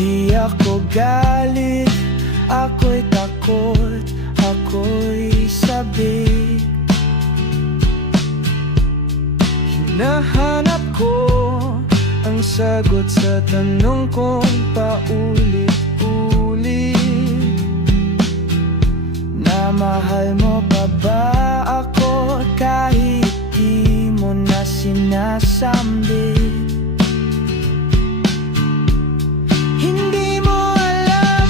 Di ako galit, ako'y takot, ako'y sabik. Hinahanap ko ang sagot sa tanong kong paulit-ulit, na mahal mo pa ba ako kahit di mo na sinasambit? Hindi mo alam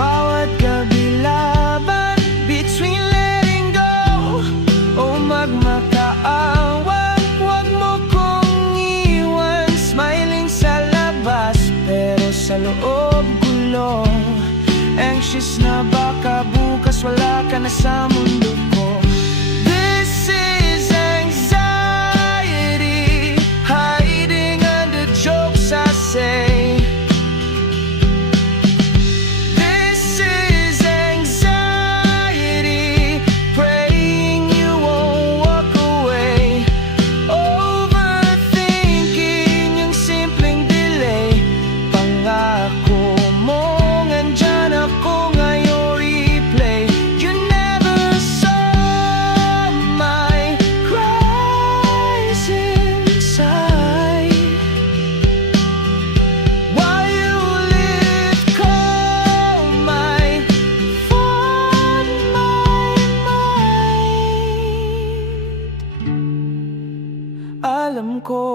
bawat kabilaban between letting go o magmakaawang. Huwag mo kong iwan, smiling sa labas pero sa loob gulo. Anxious na baka bukas wala ka na sa mundo ko. This is anxiety hiding under jokes I say. Alam ko,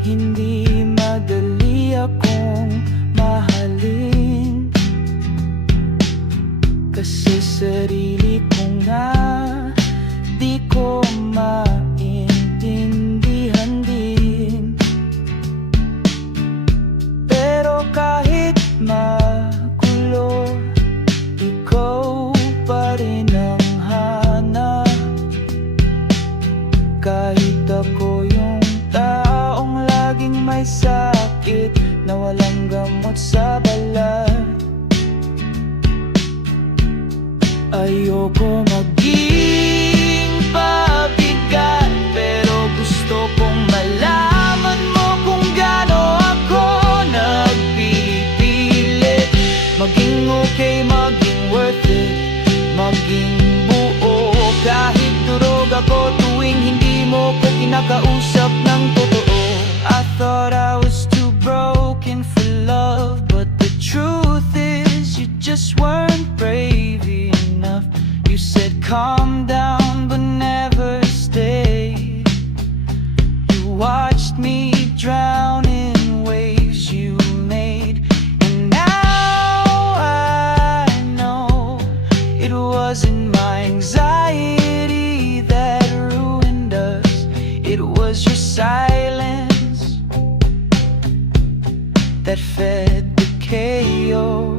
hindi madali akong mahalin, kasi sarili ko nga di ko maintindihan din. Pero kahit magulo, ikaw pa rin ang hanap. Kahit ako yung taong laging may sakit na walang gamot sa balat. Ayoko maging pabigat, pero gusto kong malaman mo kung gaano ako nagpipilit maging okay, maging worth it, maging buo. Kahit durog ako tuwing hindi mo ko kinakausap ng totoo. I thought I was too broken for love, but the truth is you just weren't brave enough. You said calm down but never stayed. You watched me drown in waves you made, and now I know it wasn't my anxiety that ruined us. It was your silence that fed the chaos.